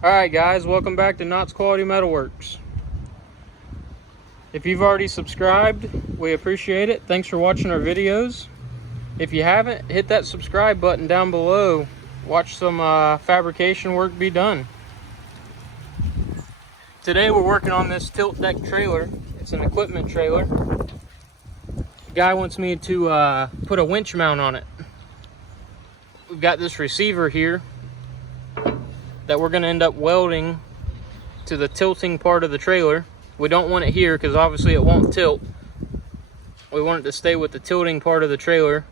Alright guys, welcome back to Knott's Quality Metalworks. If you've already subscribed, we appreciate it. Thanks for watching our videos. If you haven't, hit that subscribe button down below. Watch some fabrication work be done. Today we're working on this tilt deck trailer. It's an equipment trailer. The guy wants me to put a winch mount on it. We've got this receiver here that we're going to end up welding to the tilting part of the trailer. We don't want it here because obviously it won't tilt. We want it to stay with the tilting part of the trailer.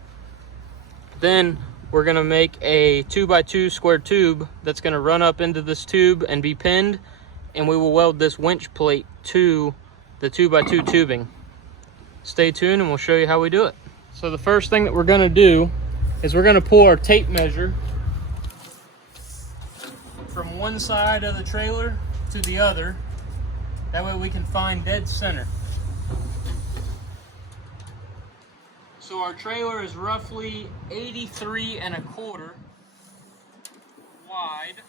Then we're going to make a 2x2 square tube that's going to run up into this tube and be pinned, and we will weld this winch plate to the 2x2 tubing. Stay tuned and we'll show you how we do it. So the first thing that we're going to do is we're going to pull our tape measure from one side of the trailer to the other. That way we can find dead center. So our trailer is roughly 83 1/4 wide.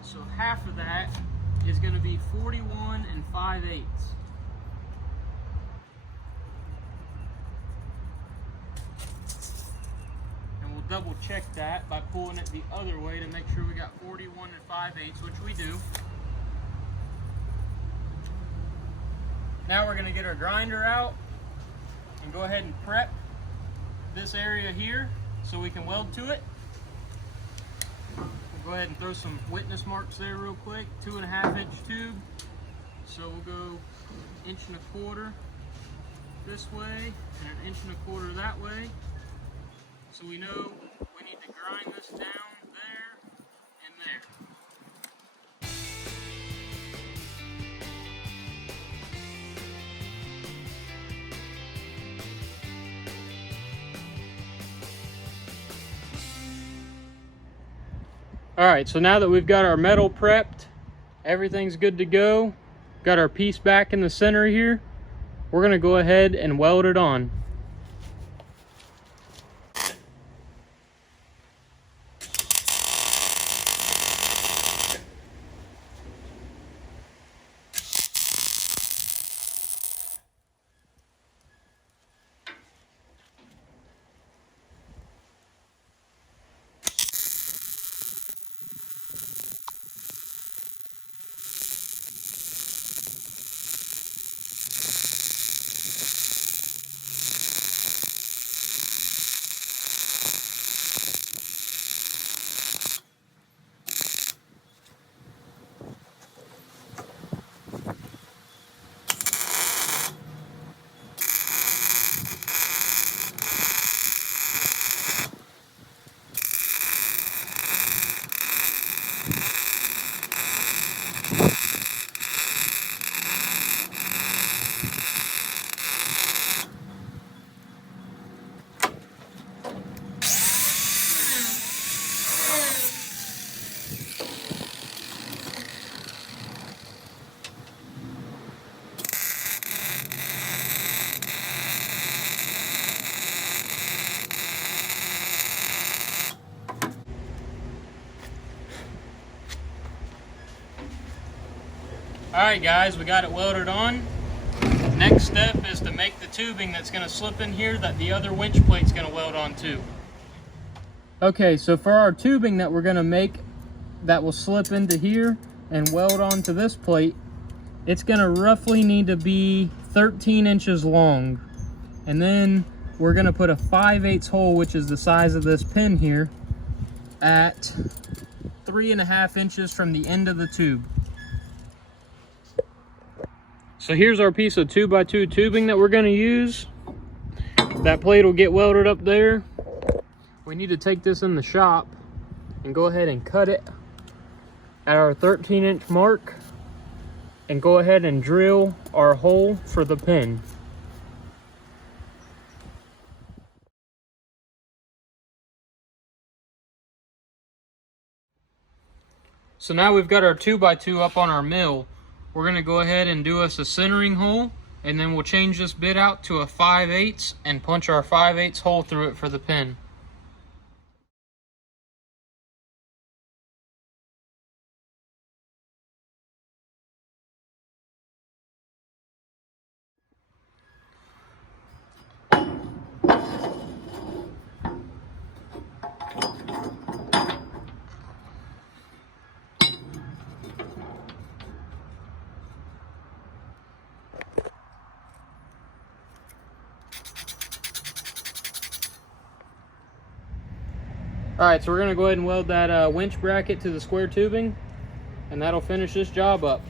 So half of that is going to be 41 5/8. Double check that by pulling it the other way to make sure we got 41 5/8, which we do. Now we're going to get our grinder out and go ahead and prep this area here so we can weld to it. We'll go ahead and throw some witness marks there real quick. 2.5 inch tube. So we'll go 1 1/4 this way and 1 1/4 that way. So we know we need to grind this down there and there. Alright, so now that we've got our metal prepped, everything's good to go, got our piece back in the center here, we're going to go ahead and weld it on. Alright guys, we got it welded on. Next step is to make the tubing that's going to slip in here that the other winch plate's going to weld on to. Okay, so for our tubing that we're going to make that will slip into here and weld onto this plate, it's going to roughly need to be 13 inches long. And then we're going to put a 5/8 hole, which is the size of this pin here, at 3.5 inches from the end of the tube. So here's our piece of 2x2 tubing that we're going to use. That plate will get welded up there. We need to take this in the shop and go ahead and cut it at our 13-inch mark and go ahead and drill our hole for the pin. So now we've got our 2x2 up on our mill. We're going to go ahead and do us a centering hole, and then we'll change this bit out to a 5/8 and punch our 5/8 hole through it for the pin. All right, so we're gonna go ahead and weld that winch bracket to the square tubing, and that'll finish this job up.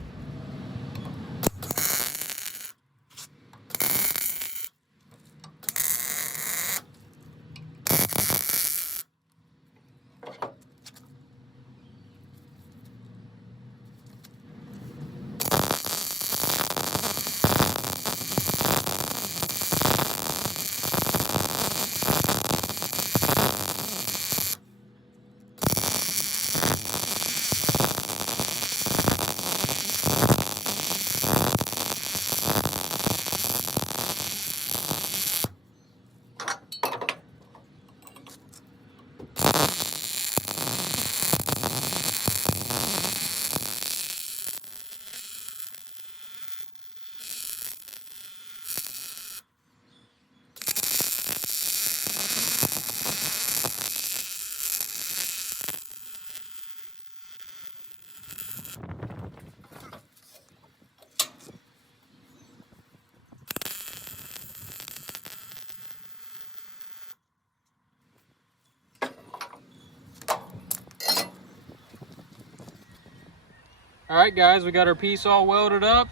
All right, guys, we got our piece all welded up.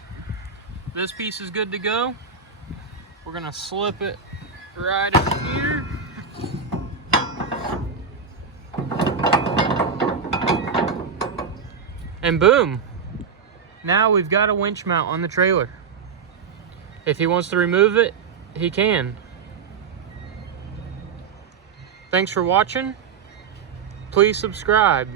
This piece is good to go. We're gonna slip it right in here. And boom, now we've got a winch mount on the trailer. If he wants to remove it, he can. Thanks for watching. Please subscribe.